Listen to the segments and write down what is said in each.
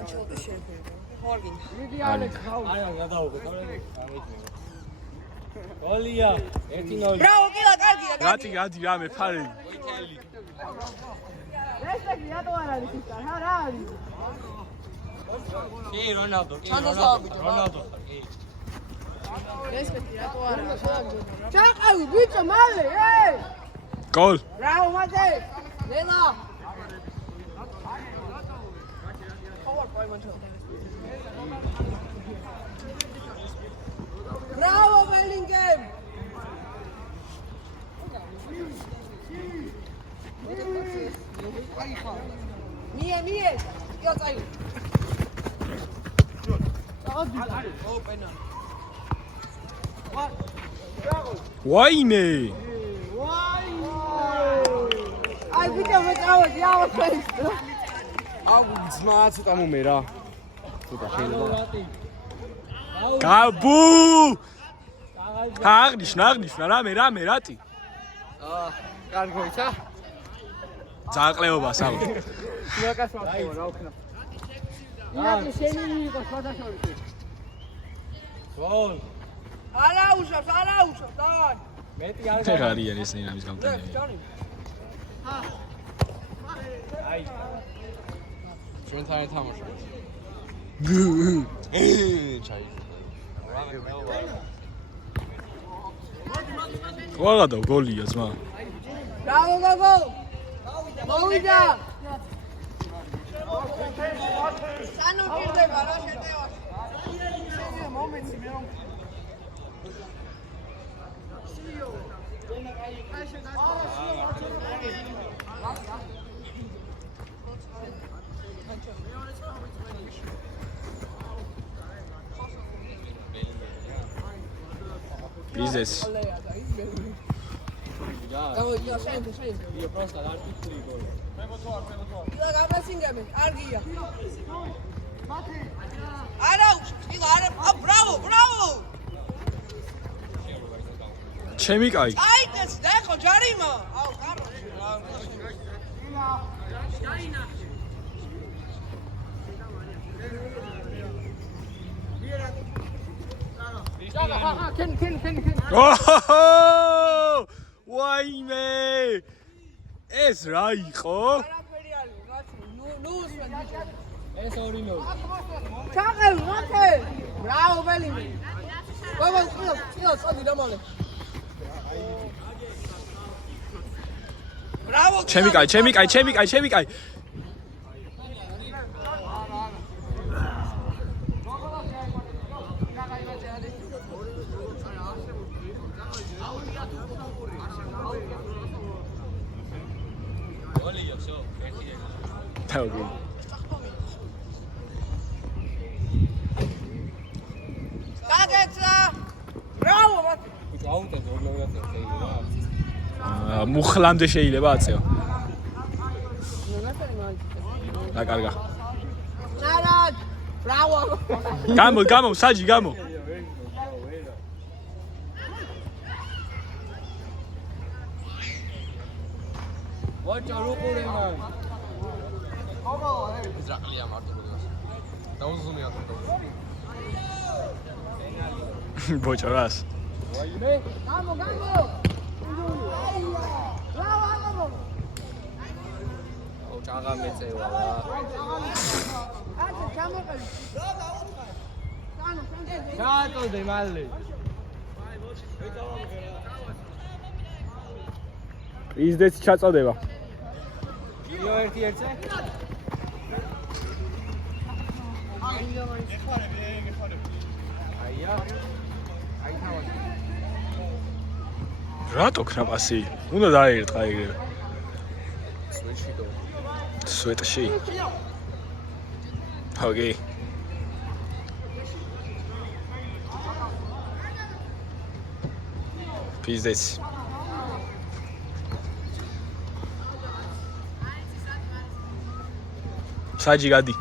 ანჩელოტის შეფერდა. ხორგინ. მიდი ალექს ხავ. არა, გადაუღე, თორემ გოლია 1-0. ბრავო, კილა, კარგია. გადი რამე ფარი. რესპექტი რატო არ არის ის კარ? რა არის? კი, რონალდო, კი, რონალდო, კი. რესპექტი რატო არ არის? ჩაყავი ბიჭო, მალე, ე! გოლ. ბრავო, მათე! ნელა! Bravo, Bellingham! Mie! Io sai. ვაიმე. Ai, bitte, mit Auge, ja, was ist? აუ ძმა ცოტა მომე რა ცოტა შეიძლება გაბუ აღნიშნა რამე რატი კარგი მოიცა ძაყლეობა საუბრ შუაკას ვახო რა უქნა იაკი შენი იყო სხვადასხვა გოლ. არა უშავს, დავარ. მეტი არ ხე არიან ესენი რამის გამტანები აი. ჩვენთან ერთ თამაშობთ ჩაი ვაღადა გოლია ძმა Bravo, Gogo! მოვიდა! სანო გირდება რა შეტევა. მომეცი მე რომ ბიზნეს გამოიწია შენთან. io просто l'articolo di gol. კილა გამასინგები, კარგია. არა უშავს, კილა არა. ბრავო! ჩემი კაი აი ეს ნახო ჯარიმა. აუ, კარგი. კენ ვაიმე ეს რა იყო არაფერი არის, კაცო. ნუ უსმენ ბიჭო. ეს 2-0. ჩაყევი მათე Bravo, Bellingham! გოგო, წილა, წადი და მალე. ბრავო. ჩემი კაი გოლია შო 1-1. თავი გაგეცა. ბრავო, მათე. აუტე ზოგადად შეიძლება. მუხლამდე შეიძლება აწევა დაკარგა ნარად! Bravo! გამო საჯი გამო ვაჭა რუყურე მან. ზრაყლია მარტო როდოს დაუზუმე აკეთო ბოჭო რას ვაიმე? Gamo! Bravo! აუ ჭაღა მეწევა რა Ate, ჩამოყევი. ჩაატოდე მალე. ისდეც ჩაწოდება io 1-1-ზე? აია. აი თავად. რატო ქრაპასი უნდა დაერტყა იგივე სვეჩიტო სვეტში ოკეი პიზდეც საჯი გადი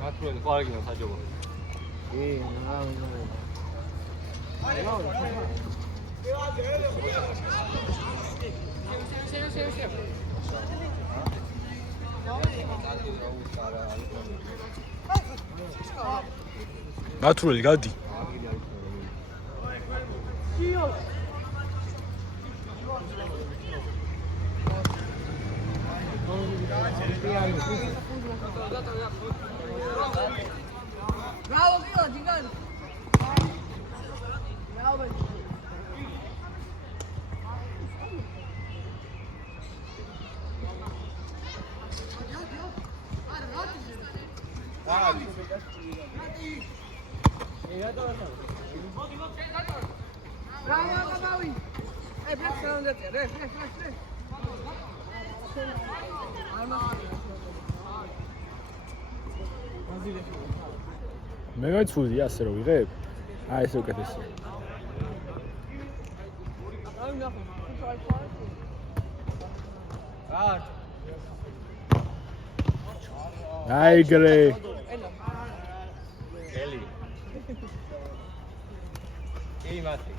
მათუენ ყარგინა საჯობა. მათრული გადი. Bravo, Gila, gigante. Bravo. Bravo, Gabawi. Break sound it. Break. მე მეცვი ასე რომ ვიღებ. აი ეს უკეთესია. აი გრე. ელი. ელი მათი.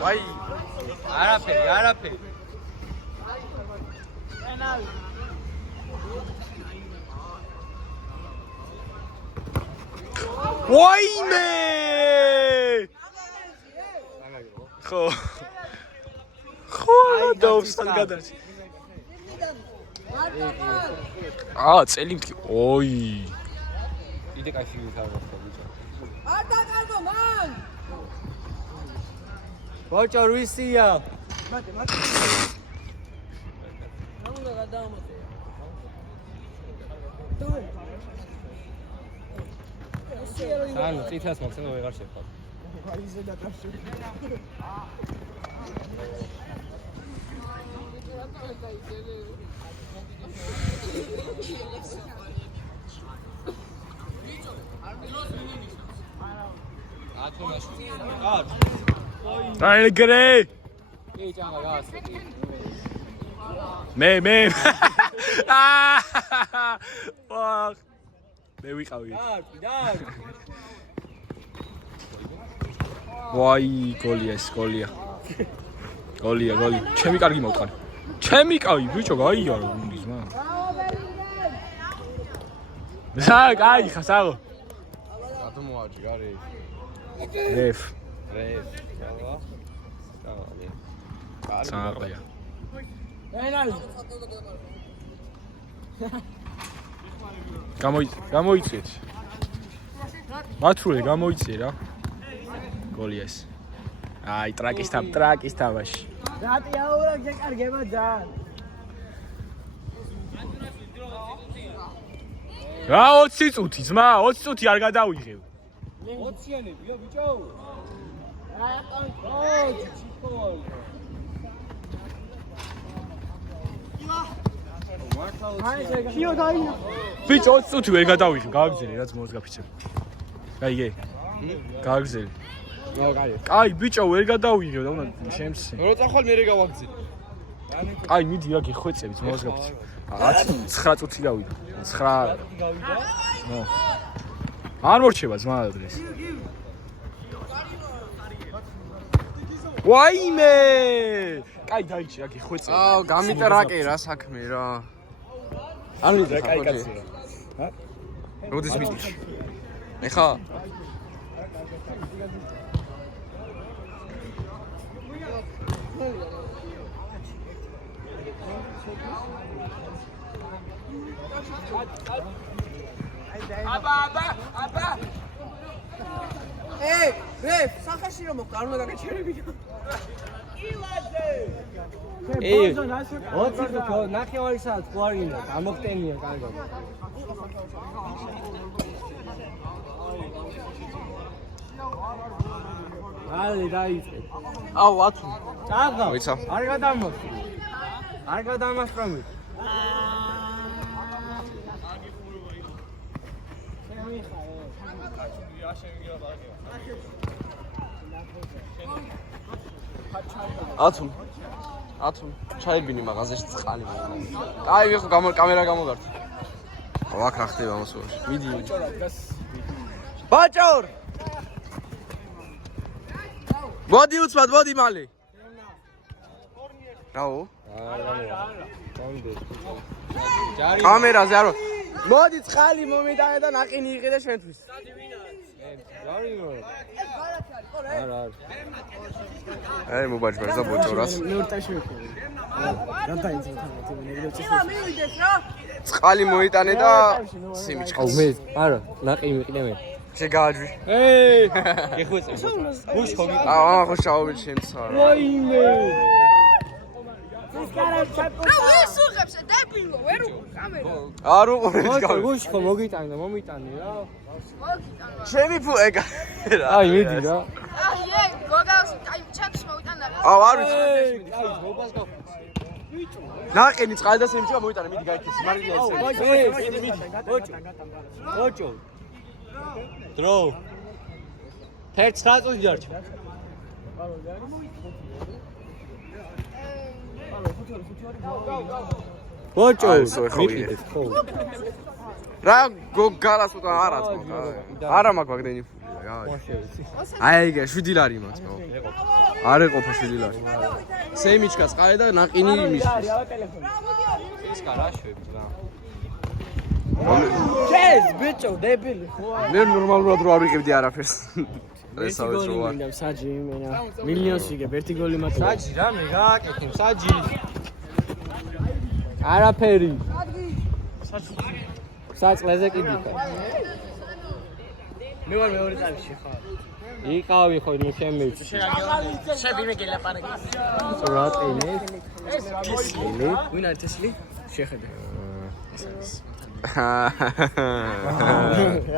ვაი. არაფერი. ვაიმე! ხო დავსან გადარჩი. წელი მტკი. ოი. იდე კაცი ვითავებდა ბიჭო. არ დაკარგო მან. ბოჭო რუსია. მათე. რა უნდა გადაამოწე? ანუ წითელს მოხსენო ვეღარ შეხვდა. აი გრე. კი ჭამდა გასა. მე. ვახ. მე ვიყავი. ვაი, გოლია. გოლია. ჩემი კარგი მოვყარე. ჩემი კავი, ბიჭო, გაიარო გუნდის მა. კაი, ხასაღო. რატომ მოაჭი გარი? რეფ. საყია. გამოიწიეთ. მათრული გამოიწიე რა. გოლია ეს. აი, ტრაკის თავაში. რატია უნდა შეკარგება ძალიან. რა 20 წუთი ძმა 20 წუთი არ გადავიღებ 20-იანებია ბიჭო ბიჭო 20 წუთი ვერ გადავიღებ გააგზელე რაც მოს გაფიცებ გაიგე გააგზელე კაი ბიჭო ვერ გადავიღებ და უნდა შემსე რო წახვალ მე გავაგზელე აი მიდი რა გეხვეწებით მოს გაფიცებ 9 წუთი გავიდა 9 არ მორჩება ძმა დღეს ვაიმე კაი დაიჭი რა გეხვეწე აუ გამიტრაკე რა საქმე რა არ მიდრა კაი კაცი რა როდის მიდი ეხა აბა რეფ სახაში რომ მოხარ უნდა გაგაჩერები ეი 20 ნახევარი საათი ყوارინა გამოგტენია კარგად ალე დაიწყე აუ ათუ წაღა მოიცა არ გადამასწრამე ათუ ჩაიბინი მაღაზიაში წყალი კაი ვიხო კამერა გამოგართ ვაკ რა ხდება მოსულში მიდი ბაჭორ მოდი უცბად მოდი მალე რაო? ჯარი კამერაზე არო. მოდი წყალი მომიტანე და ნაყინი იყიდე შენთვის. არა აი მობაჭბარ და ბოჭორას. წყალი მოიტანე და სიმიჩხეს. მე არა ნაყინი მიყიდე მე შეგააჯვი. ეხუწე გუშ ხოგი აა ხო შაობი შემცა. ვაიმე ეს უღებს დებილო, ვერ უყურე კამერა. არ უყურე გუშ ხო მოგიტანე მომიტანე რა ჩემი ფუეკა. აი მიდი რა აი, გოგავს, აი, ჩემს მოვიტანა. აუ არ ვიცი. აი მობას გაქვს ნაყინი წყალი და სიმიჩხე მოიტანე, მიდი გაიქცე. მარილია ეს. ბოჭო დრო 19 წუთი დარჩა ბოჭო აი, სულ ხო ვიგე. ხო რა გოგალას უთა არ აწმო. არა მაქვს მაგდენი ფული რა. აი ეგ 7 ლარი მაქვს. არ ეყოფა 7 ლარი. სემიჩკა წყალი და ნაყინი იმისთვის. ის კარაშვებს რა ჩეს ბიჭო დებილი ხო მე ნორმალურად რო არ ვიყებდი არაფერს. ესავე რო არ. საჯი იმენა მილიონს იგებ ერთი გოლი მათო საჯი რა მე გააკეთე საჯი არაფერი საწყლეზე კიდიკა მე ვარ მეორე წარში ხო იყავი ხო ნუ შემეცი შევიმე გელაპარაკი სურატინი თესლი ვინ არის თესლი შეხედე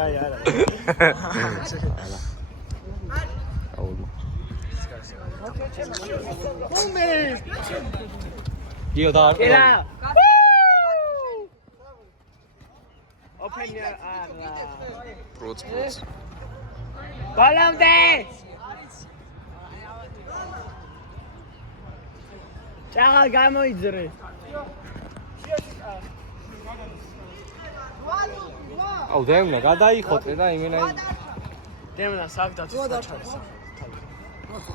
აი არა გიო და კელა ოპენია არა პროც ბალამდე ჭაღალ გამოიძრე აუ დემნა გადაიხოთე და იმენა დემნა საკდა თუ დაჩარეს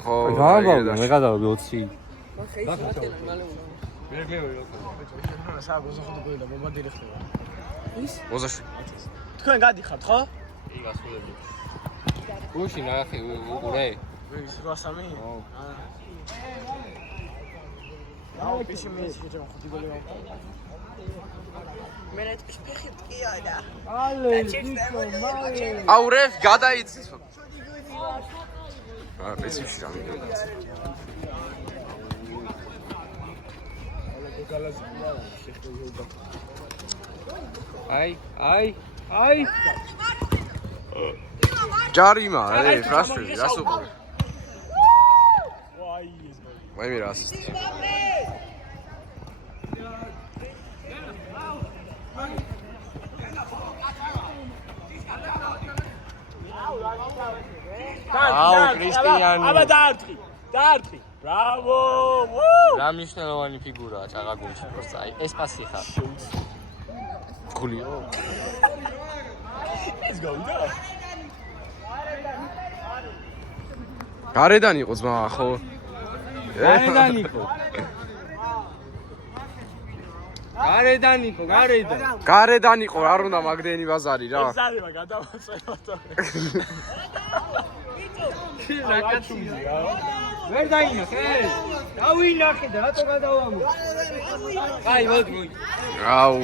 ხო გააგავდა მე გადავდი 20 საგუზო ხოდი გოილა მომადილი ხდება ის მოზაში თქვენ გადიხართ ხო კი გასულები გუში ნახე უყურე ის 800 აუ აუ პიში მე შეიძლება ხოდი გოილა მე ნეტყის ფეხი ტყიოდა ალე ბიჭო მალე აუ რეფ გადაიცის აა პეციფში რა მიგონია აი ჯარიმა ე ფრასტრი რას უყურე ვაი მე რას აუ კრისტიანი აბა დაარტყი ბრავო რა მნიშვნელოვანი ფიგურაა ჭაღაგუნში პროსტა აი ესპასი ხარ გულიო ეს გავიდა გარედან იყო ძმა ხო გარედან იყო არ უნდა მაგდენი ბაზარი რა ზარება გადავაწევათო ვერ დაინახე დავინახე და რატო გადავამო აი მოდი აუ